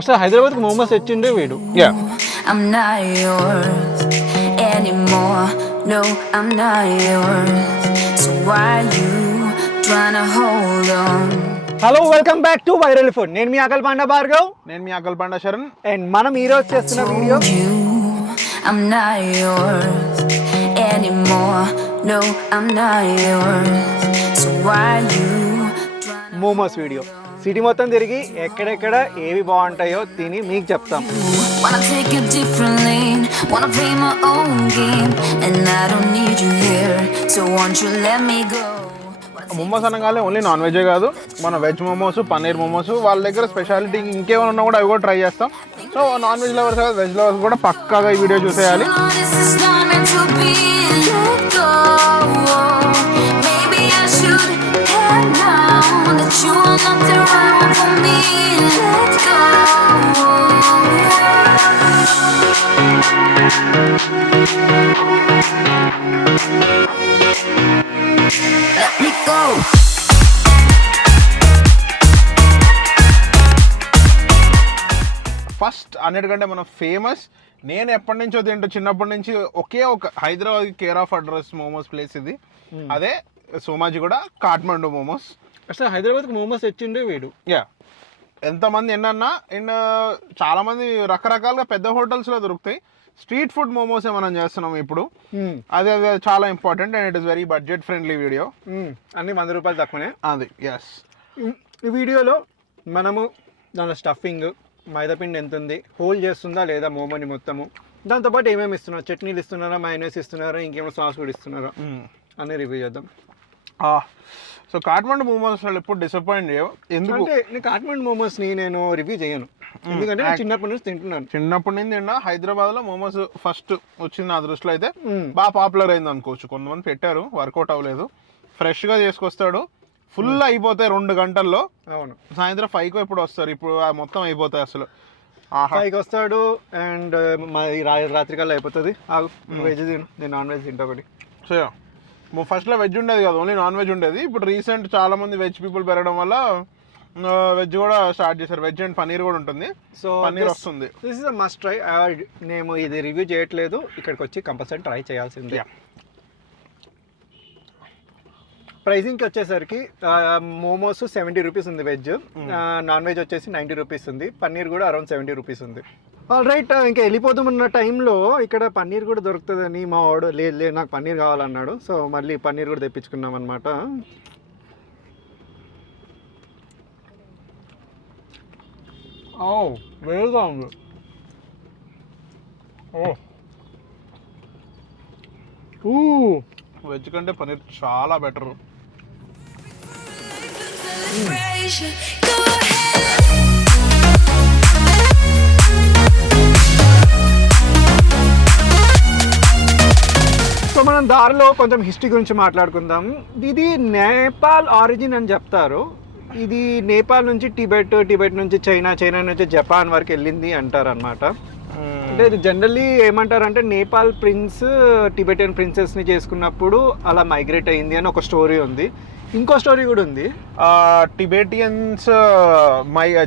అసలు హైదరాబాద్కి మోమోస్ తెచ్చిండే వీడు. Yeah I'm not yours anymore. No, I'm not yours. So why you trying to hold on? Hello, welcome back to viral food. నేను మీ Akal panda Bhargav. నేను మీ Akal panda Sharan. And మనం ఈరోజు చేస్తున్న video I'm not yours anymore. No, I'm not yours. So why you trying to momos video. City మొత్తం తిరిగి ఎక్కడెక్కడ ఏవి బాగుంటాయో తిని మీకు చెప్తాం. wanna take a different lane, wanna play my own game, and I don't need you here, so won't you let me go. Momos అనగానే only non వెజే కాదు, మన వెజ్ మోమోస్, పన్నీర్ మోమోస్, వాళ్ళ దగ్గర స్పెషాలిటీ ఇంకేమైనా ఉన్నా కూడా అవి కూడా ట్రై చేస్తాం. So non veg lovers veg lovers కూడా పక్కాగా ఈ video చూసేయాలి. This is not meant to be. Let go. Maybe I should have known that you are not the right one for me. Let go. Let me go. First అన్నిటికంటే మనం famous, నేను ఎప్పటి నుంచో తింటూ చిన్నప్పటి నుంచి ఒకే ఒక Hyderabad care of address momos place ఇది. అదే సోమాజిగూడ కాఠ్మండు మోమోస్. అసలు హైదరాబాద్కి మోమోస్ తెచ్చిండే వీడు. యా ఎంతమంది ఎన్నన్నా అండ్ చాలామంది రకరకాలుగా పెద్ద హోటల్స్లో దొరుకుతాయి. స్ట్రీట్ ఫుడ్ మోమోసే మనం చేస్తున్నాం ఇప్పుడు. అదే చాలా important and it is very budget friendly video. అన్ని 100 రూపాయలు తక్కువనే. అది ఎస్. ఈ వీడియోలో మనము దాని స్టఫింగ్, మైదాపిండి ఎంత ఉంది, హోల్డ్ చేస్తుందా లేదా మోమోని మొత్తము, దాంతోపాటు ఏమేమి ఇస్తున్నారు, చట్నీలు ఇస్తున్నారా, మైనస్ ఇస్తున్నారా, ఇంకేమైనా సాస్ కూడా ఇస్తున్నారా అని రివ్యూ చేద్దాం. సో కాఠ్మండు మోమోస్ వాళ్ళు ఎప్పుడు డిసప్పాయింట్ చేయవు. ఎందుకంటే నేను కాఠ్మండు మోమోస్ని నేను రివ్యూ చేయను, ఎందుకంటే నేను చిన్నప్పటి నుంచి తింటున్నాను. చిన్నప్పటి నుంచి తిన్నా. హైదరాబాద్లో మోమోస్ ఫస్ట్ వచ్చింది నా దృష్టిలో అయితే బాగా పాపులర్ అయింది అనుకోవచ్చు. కొంతమంది పెట్టారు, వర్కౌట్ అవ్వలేదు. ఫ్రెష్గా చేసుకొస్తాడు, ఫుల్ అయిపోతాయి 2 గంటల్లో. అవును, సాయంత్రం 5కి ఎప్పుడు వస్తారు, ఇప్పుడు మొత్తం అయిపోతాయి అసలు. 5కి వస్తాడు అండ్ రాత్రికల్లా అయిపోతుంది. వెజ్ తిను, నేను నాన్ వెజ్ తింటా ఒకటి. సో ఫస్ట్లో వెజ్ ఉండేది కదా, ఓన్లీ నాన్ వెజ్ ఉండేది. ఇప్పుడు రీసెంట్ చాలా మంది వెజ్ పీపుల్ పెరగడం వల్ల వెజ్ కూడా స్టార్ట్ చేశారు. వెజ్ అండ్ పన్నీర్ కూడా ఉంటుంది. సో పన్నీర్ వస్తుంది. This is a must try. నేను ఇది రివ్యూ చేయట్లేదు, ఇక్కడికి వచ్చి కంపల్సరీ ట్రై చేయాల్సిందే. ప్రైసింగ్కి వచ్చేసరికి మోమోస్ 70 రూపీస్ ఉంది వెజ్, నాన్ వెజ్ వచ్చేసి 90 రూపీస్ ఉంది, పన్నీర్ కూడా అరౌండ్ 70 రూపీస్ ఉంది. ఆల్ రైట్, ఇంకా వెళ్ళిపోతామన్న టైంలో ఇక్కడ పన్నీర్ కూడా దొరుకుతుందని మా వాడు లేదు నాకు పన్నీర్ కావాలన్నాడు. సో మళ్ళీ పన్నీర్ కూడా తెప్పించుకున్నాం అనమాట. వేరుగా ఉంది. వెజ్ కంటే పన్నీర్ చాలా బెటర్. సో మనం దారిలో కొంచెం హిస్టరీ గురించి మాట్లాడుకుందాం. ఇది నేపాల్ ఆరిజిన్ అని చెప్తారు. ఇది నేపాల్ నుంచి టిబెట్ నుంచి చైనా నుంచి జపాన్ వరకు వెళ్ళింది అంటారు అనమాట. అంటే ఇది జనరల్లీ ఏమంటారంటే నేపాల్ ప్రిన్స్ టిబెటియన్ ప్రిన్సెస్ని చేసుకున్నప్పుడు అలా మైగ్రేట్ అయింది అని ఒక స్టోరీ ఉంది. ఇంకో స్టోరీ కూడా ఉంది. టిబెటియన్స్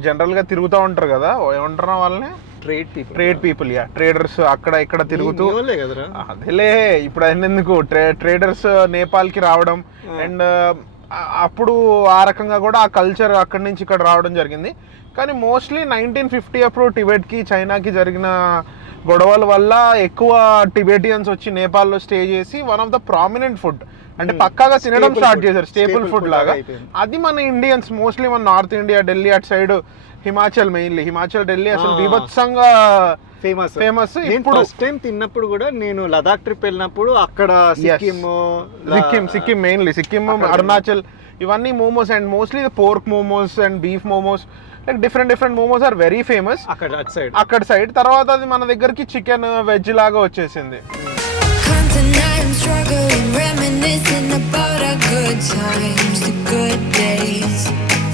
జనరల్గా తిరుగుతూ ఉంటారు కదా, ఏమంటారు వాళ్ళని, ట్రేడ్ పీపుల్. యా, ట్రేడర్స్ అక్కడ ఇక్కడ తిరుగుతూ. అదేలే, ఇప్పుడు అయినందుకు ట్రేడర్స్ నేపాల్కి రావడం అండ్ అప్పుడు ఆ రకంగా కూడా ఆ కల్చర్ అక్కడి నుంచి ఇక్కడ రావడం జరిగింది. కానీ మోస్ట్లీ 1950 అప్పుడు టిబెట్కి చైనాకి జరిగిన గొడవల వల్ల ఎక్కువ టిబెటియన్స్ వచ్చి నేపాల్లో స్టే చేసి one of the prominent food అంటే పక్కాగా తినడం స్టార్ట్ చేశారు, స్టేపుల్ ఫుడ్ లాగా. అది మన ఇండియన్స్ మోస్ట్లీ మన నార్త్ ఇండియా, ఢిల్లీ అటు సైడ్, హిమాచల్, మెయిన్లీ హిమాచల్, ఢిల్లీ అసలు బీభత్సంగా ఫేమస్. ఇప్పుడు ఫస్ట్ టైం తిన్నప్పుడు కూడా నేను లదాఖ్ ట్రిప్ వెళ్ళినప్పుడు అక్కడ సిక్కిం మెయిన్లీ సిక్కిం, అరుణాచల్, ఇవన్నీ momos and mostly pork momos and beef momos, like different momos are very famous అక్కడ సైడ్. తర్వాత అది మన దగ్గరికి చికెన్ వెజ్ లాగా వచ్చేసింది.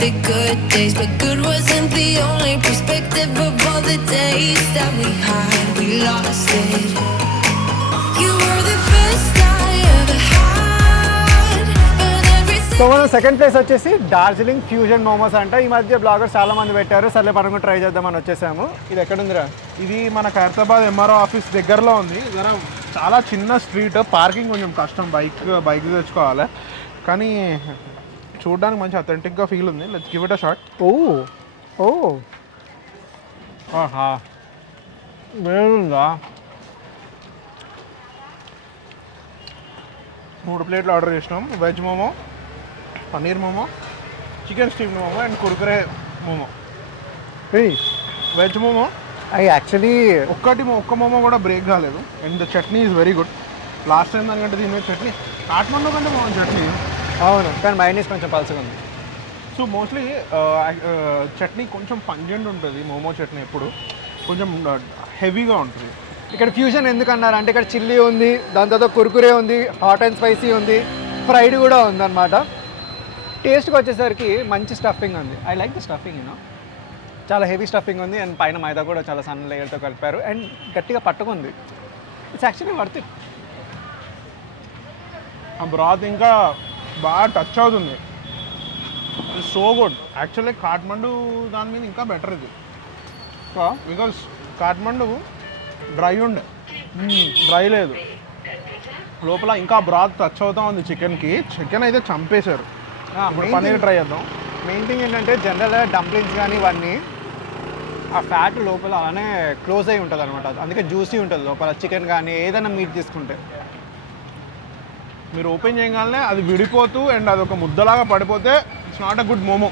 The good days, but good wasn't the only perspective of all the days that we had. We lost it. You were the best I ever had, but every so మనం second place వచ్చేసి Darjeeling fusion momos అంట. ఈ మధ్య bloggers చాలా మంది పెట్టారు, సర్లే మనం కూడా ట్రై చేద్దామని వచ్చేసాము. ఇది ఎక్కడుందిరా? ఇది మన ఖైరతాబాద్ ఎంఆర్ఓ ఆఫీస్ దగ్గరలో ఉంది. జర చాలా చిన్న స్ట్రీట్, పార్కింగ్ కొంచెం కష్టం, బైక్ తెచ్చుకోవాలి. కానీ చూడడానికి మంచి అథెంటిక్గా ఫీల్ ఉంది. Let's give it a shot. ఓ ఆహా, వేరుందా? 3 ప్లేట్లు ఆర్డర్ చేసినాం. Veg momo, paneer momo, chicken steam momo and Kurkure momo. Veg momo actually ఒక్క మోమో కూడా బ్రేక్ కాలేదు. And the chutney is very good. Last time దానికంటే దీని మీద చట్నీ కాట్మండ్లో కంటే బాగుంది చట్నీ. అవును, కానీ మైనస్ కొంచెం పల్చగా ఉంది. సో మోస్ట్లీ చట్నీ కొంచెం పంజెంట్ ఉంటుంది. మోమో చట్నీ ఎప్పుడు కొంచెం హెవీగా ఉంటుంది. ఇక్కడ ఫ్యూజన్ ఎందుకు అన్నారు అంటే ఇక్కడ చిల్లీ ఉంది, దాని తర్వాత కుర్కురే ఉంది, హాట్ అండ్ స్పైసీ ఉంది, ఫ్రైడ్ కూడా ఉందన్నమాట. టేస్ట్కి వచ్చేసరికి మంచి స్టఫింగ్ ఉంది. I like the stuffing, you know, చాలా హెవీ స్టఫింగ్ ఉంది. అండ్ పైన మైదా కూడా చాలా సన్న లేయర్తో కలిపారు అండ్ గట్టిగా పట్టుకుంది. It's actually worth it. ఆ బ్రాత్ ఇంకా బాగా టచ్ అవుతుంది. It's so good. Actually Kathmandu దాని మీద ఇంకా బెటర్ ఇది, బికాస్ కాఠ్మండు డ్రై ఉండే, డ్రై లేదు. లోపల ఇంకా బ్రాత్ టచ్ అవుతా ఉంది చికెన్కి. చికెన్ అయితే చంపేశారు. ఇప్పుడు పన్నీర్ ట్రై చేద్దాం. మెయిన్ థింగ్ ఏంటంటే జనరల్గా డంప్లింగ్స్ కానీ ఇవన్నీ ఆ ఫ్యాట్ లోపల అలానే క్లోజ్ అయి ఉంటుంది అనమాట. అందుకే జ్యూసీ ఉంటుంది లోపల చికెన్ కానీ ఏదైనా మీట్ తీసుకుంటే. మీరు ఓపెన్ చేయగానే అది విడిపోతూ అండ్ అది ఒక ముద్దలాగా పడిపోతే it's not a good momo.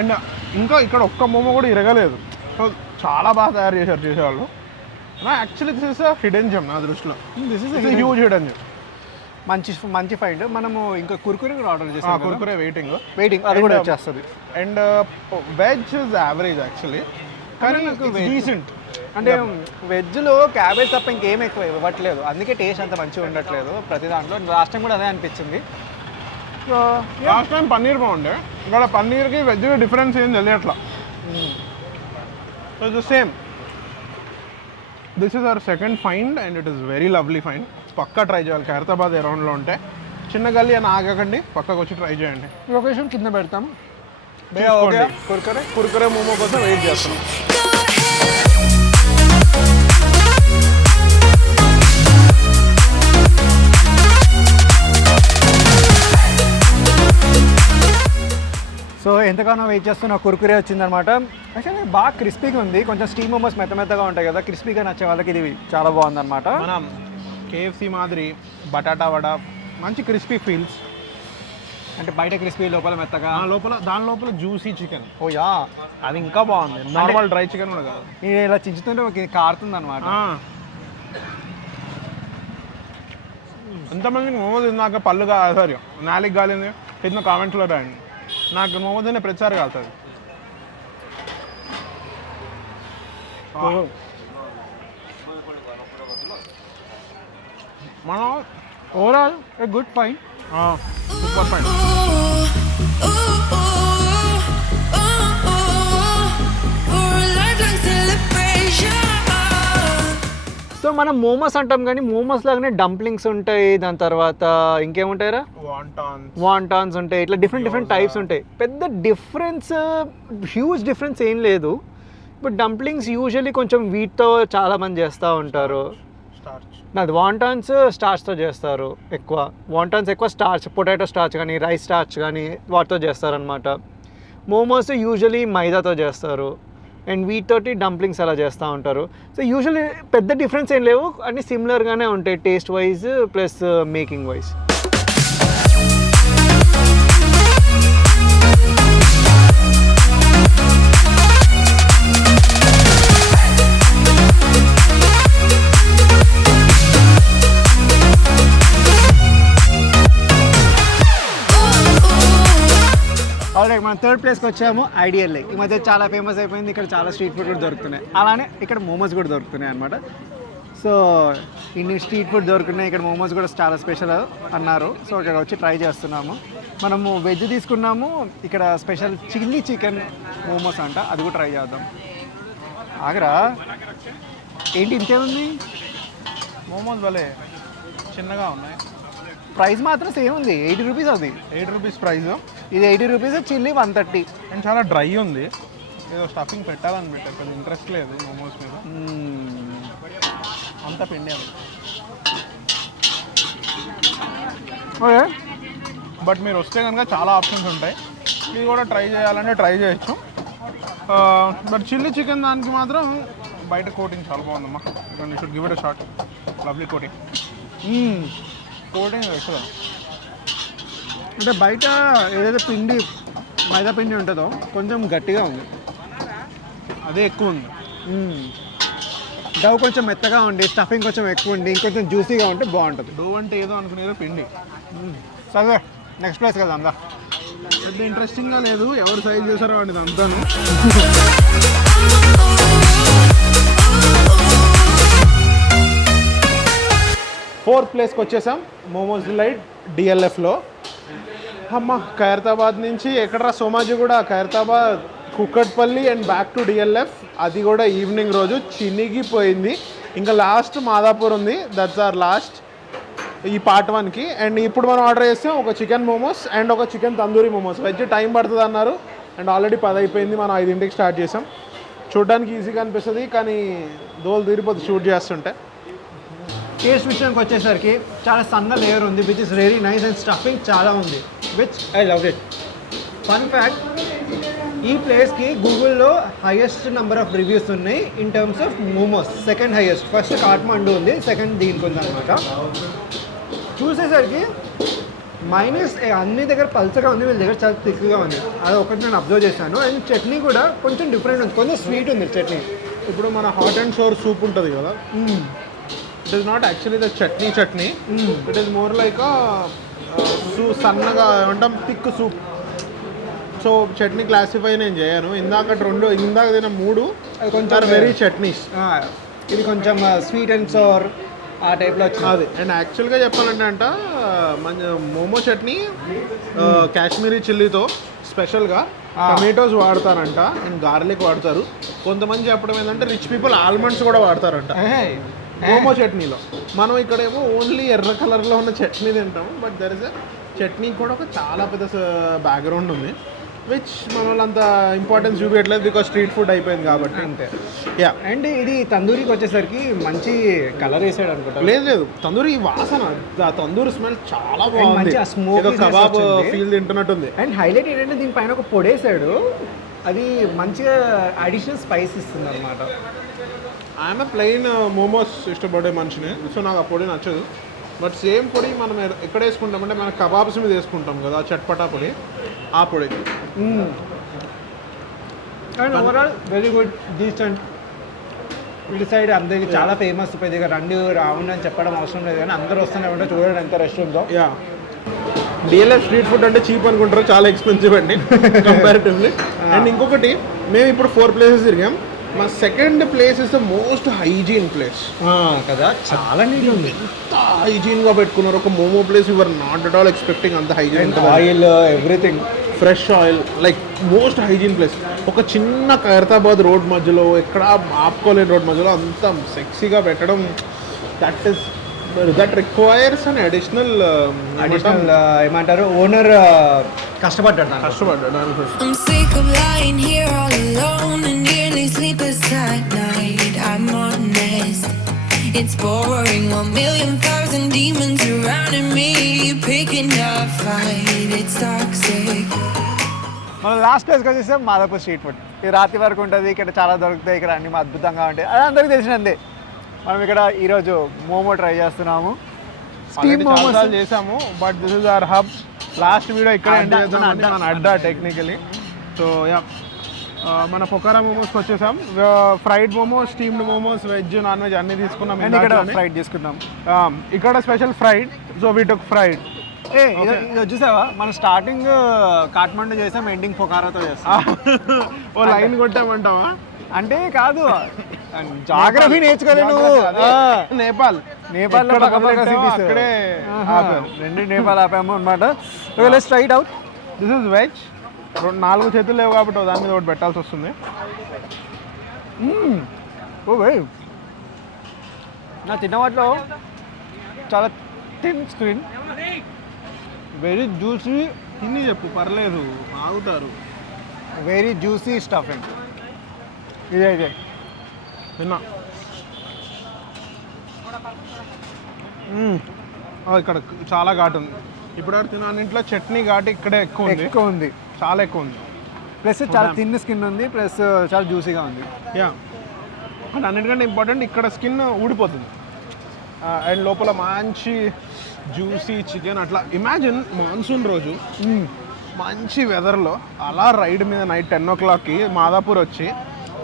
And ఇంకా ఇక్కడ ఒక్క మోమో కూడా ఇరగలేదు. సో చాలా బాగా తయారు చేసేవాళ్ళు. Actually this is hidden gem నా దృష్టిలో. This is huge hidden gem. మంచి ఫైండ్. మనము ఇంకా కుర్కురే కూడా ఆర్డర్ చేసాం. కుర్కురే వెయిటింగ్ అది కూడా వచ్చేస్తుంది. And veg is average actually, కానీ డీసెంట్. అంటే వెజ్లో క్యాబేజ్ తప్ప ఇంకేం ఎక్కువ ఇవ్వట్లేదు, అందుకే టేస్ట్ అంత మంచిగా ఉండట్లేదు ప్రతి దాంట్లో. లాస్ట్ టైం కూడా అదే అనిపించింది. లాస్ట్ టైం పన్నీర్ బాగుండే, ఇక్కడ పన్నీర్కి వెజ్కి డిఫరెన్స్ ఏం తెలియట్లా. So the same. This is our second find and it is very lovely find. పక్కా ట్రై చేయాలి. ఖైరతాబాద్ అరౌండ్లో ఉంటే చిన్న గల్లీ అని ఆగకండి, పక్కకు వచ్చి ట్రై చేయండి. లొకేషన్ కింద పెడతాం. కుర్కురే మోమో కోసం వెయిట్ చేస్తాం. సో ఎంతగానో వెయిట్ చేస్తున్న కుర్కురే వచ్చిందనమాట. యాక్చువల్లీ బాగా క్రిస్పీగా ఉంది. కొంచెం స్టీమ్ మోమోస్ మెత్తగా ఉంటాయి కదా, క్రిస్పీగా నచ్చే వాళ్ళకి ఇది చాలా బాగుందన్నమాట. మనం KFC మాదిరి బటాటా వడ మంచి క్రిస్పీ ఫీల్స్. అంటే బయట క్రిస్పీ లోపల మెత్తగా, దాని లోపల జ్యూసీ చికెన్. ఓ యా, అది ఇంకా బాగుంది. నార్మల్ డ్రై చికెన్ కూడా కాదు. నేను ఇలా చించుతుంటే ఒక కారుతుంది అనమాట. ఎంతమందికి మోమో తిన్నాక పళ్ళు సారీ నాలుగు కాలింది కింద కామెంట్స్లో రాయండి. నాకు మోమో తినే ప్రతిసారి కాలుతుంది. మనం overall a good fine, super fine. So మనం మోమోస్ అంటాం కానీ మోమోస్ లాగానే డంప్లింగ్స్ ఉంటాయి, దాని తర్వాత ఇంకేముంటాయిరా, వాంటాన్స్ ఉంటాయి. ఇట్లా డిఫరెంట్ టైప్స్ ఉంటాయి. పెద్ద డిఫరెన్స్, హ్యూజ్ డిఫరెన్స్ ఏం లేదు. ఇప్పుడు డంప్లింగ్స్ యూజువల్లీ కొంచెం వీట్తో చాలామంది చేస్తూ ఉంటారు. నాది వాంటాన్స్ స్టార్చ్తో చేస్తారు ఎక్కువ. వాంటాన్స్ ఎక్కువ స్టార్చ్, పొటాటో స్టార్చ్ కానీ రైస్ స్టార్చ్ కానీ వాటితో చేస్తారనమాట. మోమోస్ యూజువల్లీ మైదాతో చేస్తారు అండ్ వీటితోటి డంప్లింగ్స్ అలా చేస్తూ ఉంటారు. సో యూజువల్లీ పెద్ద డిఫరెన్స్ ఏం లేవు, అన్నీ సిమిలర్గానే ఉంటాయి taste wise plus making wise. Already మనం థర్డ్ ప్లేస్కి వచ్చాము, ఐడియల్ లేక్. ఈ మధ్య చాలా ఫేమస్ అయిపోయింది. ఇక్కడ చాలా స్ట్రీట్ ఫుడ్ కూడా దొరుకుతున్నాయి, అలానే ఇక్కడ మోమోస్ కూడా దొరుకుతున్నాయి అనమాట. సో ఇన్ని స్ట్రీట్ ఫుడ్ దొరుకుతున్నాయి, ఇక్కడ మోమోస్ కూడా చాలా స్పెషల్ అన్నారు. సో ఇక్కడ వచ్చి ట్రై చేస్తున్నాము. మనము వెజ్ తీసుకున్నాము, ఇక్కడ స్పెషల్ చిల్లీ చికెన్ మోమోస్ అంట, అది కూడా ట్రై చేద్దాం. ఆగరా, ఏంటి ఇంతే ఉంది? మోమోస్ భలే చిన్నగా ఉన్నాయి. ప్రైస్ మాత్రం సేమ్ ఉంది, 80 రూపీస్ అది. 8 రూపీస్ ప్రైస్. ఇది 80 రూపీస్, చిల్లీ 130. అండ్ చాలా డ్రై ఉంది, ఏదో స్టఫింగ్ పెట్టాలని పెట్టారు, కొంచెం ఇంట్రెస్ట్ లేదు మోమోస్ మీద, అంతా పిండి ఉంది. ఓకే, బట్ మీరు వస్తే కనుక చాలా ఆప్షన్స్ ఉంటాయి, ఇది కూడా ట్రై చేయాలంటే ట్రై చేయొచ్చు. బట్ చిల్లీ చికెన్ దానికి మాత్రం బయట కోటింగ్ చాలా బాగుందమ్మా. You should give it a shot. Lovely coating. Coating excellent. అంటే బయట ఏదైతే పిండి మైదా పిండి ఉంటుందో కొంచెం గట్టిగా ఉంది, అదే ఎక్కువ ఉంది. డవ్ కొంచెం మెత్తగా ఉండి, స్టఫింగ్ కొంచెం ఎక్కువ ఉండి, ఇంకొంచెం జ్యూసీగా ఉంటే బాగుంటుంది. డో అంటే ఏదో అనుకునేదో పిండి. సరే నెక్స్ట్ ప్లేస్ కదా అందా. పెద్ద ఇంట్రెస్టింగ్గా లేదు, ఎవరు సైజ్ చేశారో వాడిది అంతాను. 4th ప్లేస్కి వచ్చేసాం, మోమోస్ డిలైట్ డిఎల్ఎఫ్లో. అమ్మ ఖైరతాబాద్ నుంచి ఎక్కడరా సోమాజీ కూడా, Khairatabad Kukatpally and back to DLF. అది కూడా ఈవినింగ్ రోజు చినిగిపోయింది. ఇంకా లాస్ట్ మాదాపూర్ ఉంది, దట్స్ ఆర్ లాస్ట్ ఈ పార్ట్ 1కి. అండ్ ఇప్పుడు మనం ఆర్డర్ చేస్తాం ఒక చికెన్ మోమోస్ అండ్ ఒక chicken tandoori momos. Veg time పడుతుంది అన్నారు, అండ్ ఆల్రెడీ 10 అయిపోయింది, మనం 5ంటికి స్టార్ట్ చేసాం. చూడడానికి ఈజీగా అనిపిస్తుంది, కానీ దోలు తీరిపోతుంది షూట్ చేస్తుంటే. టేస్ట్ విషయానికి వచ్చేసరికి చాలా సన్న లేయర్ ఉంది, which is very nice, and stuffing చాలా ఉంది, which I love it. Fun fact, ఈ ప్లేస్కి గూగుల్లో హైయెస్ట్ నెంబర్ ఆఫ్ రివ్యూస్ ఉన్నాయి in terms of momos. Second highest, first Kathmandu ఉంది, సెకండ్ దీనికి ఉంది అనమాట. చూసేసరికి మైనస్ అన్ని దగ్గర పల్చగా ఉంది, వీళ్ళ దగ్గర చాలా థిక్గా ఉంది, అది ఒకటి నేను అబ్జర్వ్ చేశాను. అండ్ చట్నీ కూడా కొంచెం డిఫరెంట్ ఉంది, కొంచెం స్వీట్ ఉంది చట్నీ. ఇప్పుడు మన హాట్ అండ్ సోర్ సూప్ ఉంటుంది కదా, it is not actually the chutney, it is more like సన్నగా ఏమంటాం thick soup. So chutney classify నేను చేయను. ఇందాక తిన 3 కొంచెం వెరీ చట్నీస్. ఇది కొంచెం స్వీట్ అండ్ సోర్ ఆ టైప్లో వచ్చింది అది. అండ్ యాక్చువల్గా చెప్పాలంటే మంచి మోమో చట్నీ కాశ్మీరీ చిల్లీతో స్పెషల్గా టమాటోస్ వాడతారంట అండ్ గార్లిక్ వాడతారు. కొంతమంది చెప్పడం ఏంటంటే రిచ్ పీపుల్ ఆల్మండ్స్ కూడా వాడతారంట మోమో చట్నీలో. మనం ఇక్కడేమో ఓన్లీ ఎర్ర కలర్లో ఉన్న చట్నీ తింటాము, బట్ దర్ ఇస్ చట్నీ కూడా ఒక చాలా పెద్ద బ్యాక్గ్రౌండ్ ఉంది, విచ్ మన వాళ్ళంత ఇంపార్టెన్స్ చూపించట్లేదు, బికాస్ స్ట్రీట్ ఫుడ్ అయిపోయింది కాబట్టి. అంతే. యా. అండ్ ఇది తందూరికి వచ్చేసరికి మంచి కలర్ వేసాడు అనుకుంటా. లేదు తందూరి వాసన, తందూరి స్మెల్ చాలా బాగుంది, కబాబ్ ఫీల్ తింటున్నట్టుంది. అండ్ హైలైట్ ఏంటంటే దీనిపైన ఒక పొడి వేసాడు, అది మంచిగా అడిషనల్ స్పైస్ ఇస్తుంది అనమాట. ఆమె ప్లెయిన్ మోమోస్ ఇష్టపడే మనిషిని, సో నాకు ఆ పొడి నచ్చదు. బట్ సేమ్ పొడి మనం ఎక్కడ వేసుకుంటామంటే మన కబాబ్స్ మీద వేసుకుంటాం కదా, చట్పటా పొడి, ఆ పొడి. And overall very good, decent. ఇటు సైడ్ అందరికి చాలా ఫేమస్, పెద్దగా రావుండి అని చెప్పడం అవసరం లేదు, కానీ అందరూ వస్తూనే ఉంటారు. చూడండి ఎంత రష్ ఉందో. యా, డిఎల్ఎఫ్ స్ట్రీట్ ఫుడ్ అంటే చీప్ అనుకుంటారు, చాలా ఎక్స్పెన్సివ్ అండి కంపారిటివ్లీ. అండ్ ఇంకొకటి, మేము ఇప్పుడు 4 ప్లేసెస్ తిరిగాం. మా second place is the most hygiene place కదా, చాలా నీట్ ఉంది, ఎంత హైజీన్గా పెట్టుకున్నారు. ఒక momo place your not at all expecting అంత hygiene, oil everything fresh oil, like most hygiene place. ఒక చిన్న ఖైరతాబాద్ రోడ్ మధ్యలో, ఎక్కడ ఆపుకోలేని రోడ్ మధ్యలో అంత సెక్సీగా పెట్టడం, దట్ రిక్వైర్స్ అన్ అడిషనల్ ఏమంటారు, ఓనర్ కష్టపడ్డాడు. I'm sick of lying here all alone and nearly sleepless at night. I'm honest, it's boring. 1,000,000 demons surrounding me, picking a fight. It's toxic. మనం last ప్లేస్కి వచ్చేసాం, Madhapur street food. ఇది రాత్రి వరకు ఉంటుంది, ఇక్కడ చాలా దొరుకుతాయి, ఇక్కడ అన్ని అద్భుతంగా ఉంటాయి, అది అందరికీ తెలిసినందే. మనం ఇక్కడ ఈరోజు మోమో ట్రై చేస్తున్నాము, స్టీమ్ మోమోస్ చేసాము. But this is our hub. Last video ఇక్కడ ఎండ్ చేద్దాం, మన అడ్డా టెక్నికలీ. సో యా, మన పొకారా మోమోస్కి వచ్చేసాం. Fried momos, steamed momos, veg non veg అన్ని తీసుకున్నాం. ఇక్కడ ఫ్రైడ్ తీసుకున్నాం. ఇక్కడ special fried, so we took fried. ఇది చూసావా, మనం స్టార్టింగ్ కాట్మండు చేసాం, ఎండింగ్ పొకారాతో చేస్తాం. ఓ లైన్ కొట్టామంటావా? అంటే కాదు, జాగ్రఫీ నేర్చుకోలేను. నేపాల్ అక్కడే 2 నేపాల్ ఆపాము అనమాట. Straight out. This is veg. 4 చేతులు లేవు కాబట్టి దాని మీద ఒకటి పెట్టాల్సి వస్తుంది. నా తిన్న వాటిలో చాలా థిన్ స్క్రీన్, వెరీ జ్యూసీ. తిని చెప్పు, పర్లేదు, ఆగుతారు. Very juicy stuffing. ఇదే తిన్నా. ఇక్కడ చాలా ఘాటు ఉంది. ఇప్పుడు తినాన్నింట్లో చట్నీ ఘాటు ఇక్కడే ఎక్కువ ఉంది, చాలా ఎక్కువ ఉంది. ప్లస్ చాలా థిన్ స్కిన్ ఉంది, ప్లస్ చాలా జ్యూసీగా ఉంది. యా, అండ్ అన్నిటికంటే ఇంపార్టెంట్ ఇక్కడ స్కిన్ ఊడిపోతుంది అండ్ లోపల మంచి జ్యూసీ చికెన్. అట్లా ఇమాజిన్ మాన్సూన్ రోజు మంచి వెదర్లో అలా రైడ్ మీద నైట్ 10 o'clockకి మాదాపూర్ వచ్చి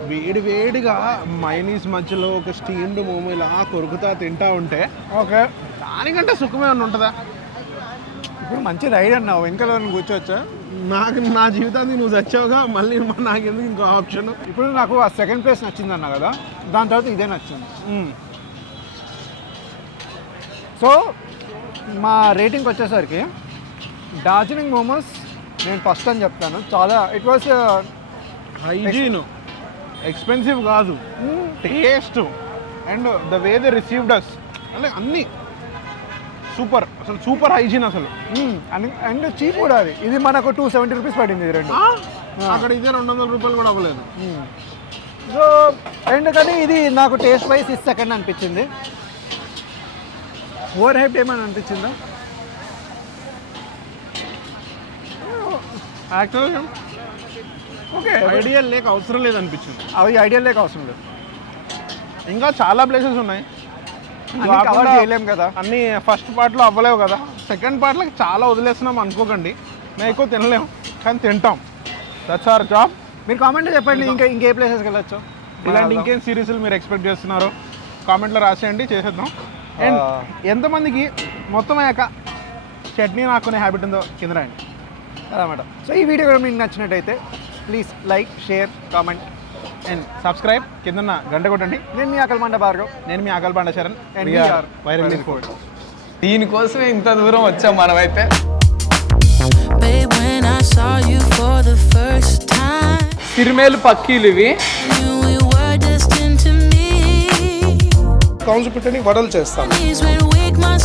వేడిగా మైనీస్ మధ్యలో ఒక స్టీమ్డ్ మోమో ఇలా కొరుకుతా తింటా ఉంటే ఓకే, దానికంటే సుఖమే అని ఉంటుందా? ఇప్పుడు మంచి రైడ్ అన్నావు, వెనకాల కూర్చోవచ్చా? నా జీవితానికి నువ్వు చచ్చావుగా, మళ్ళీ నాకెందుకు ఇంకో ఆప్షన్? ఇప్పుడు నాకు ఆ సెకండ్ ప్లేస్ నచ్చింది అన్నా కదా, దాని తర్వాత ఇదే నచ్చింది. సో మా రేటింగ్కి వచ్చేసరికి డార్జిలింగ్ మోమోస్ నేను ఫస్ట్ అని చెప్తాను. చాలా ఇట్ వాస్ హైజీన్, ఎక్స్పెన్సివ్ కాదు, taste and the way they received us అంటే అన్నీ సూపర్, అసలు సూపర్ హైజీన్ అసలు. అండ్ చీప్ కూడా. ఇది మనకు 270 రూపీస్ పడింది ఇది రెండు. అక్కడ ఇదే 200 రూపాయలు కూడా అవ్వలేదు. సో అండ్ కానీ ఇది నాకు టేస్ట్ వైజ్ ఇది సెకండ్ అనిపించింది. ఓవర్ హైప్ ఏమని అనిపించిందా? యాక్చువల్గా ఓకే, ఐడియల్ లేక అవసరం లేదు అనిపించింది. అవి ఐడియల్ లేక అవసరం లేదు. ఇంకా చాలా ప్లేసెస్ ఉన్నాయి, కవర్ చేయలేం కదా అన్నీ. ఫస్ట్ పార్ట్లో అవ్వలేవు కదా, సెకండ్ పార్ట్లోకి చాలా వదిలేస్తున్నాం అనుకోకండి. మేము ఎక్కువ తినలేము కానీ తింటాం, దట్స్ అవర్ జాబ్. మీరు కామెంట్లో చెప్పండి ఇంకే ప్లేసెస్కి వెళ్ళొచ్చు, ఇలాంటి ఇంకేం సిరీస్లు మీరు ఎక్స్పెక్ట్ చేస్తున్నారో కామెంట్లో రాసేయండి, చేసేద్దాం. అండ్ ఎంతమందికి మొత్తం అయ్యాక చట్నీ నాకునే హ్యాబిట్ ఉందో కింద రాయండి అదన్నమాట. సో ఈ వీడియో కూడా మీకు నచ్చినట్టయితే please like, share, comment and subscribe. కింద గంట కొట్టండి. నేను మీ అకల్మండ భార్గవ్. నేను మీ అకల్బండ Sharan. And we are viral food. దీనికోసమే ఇంత దూరం వచ్చాం మనమైతే. Babe, when I saw you for the first time, తిరుమేలు పక్కీలు ఇవి. knew we were destined to meet. కౌన్స్ పెట్టని వడలు చేస్తాం. These would wake my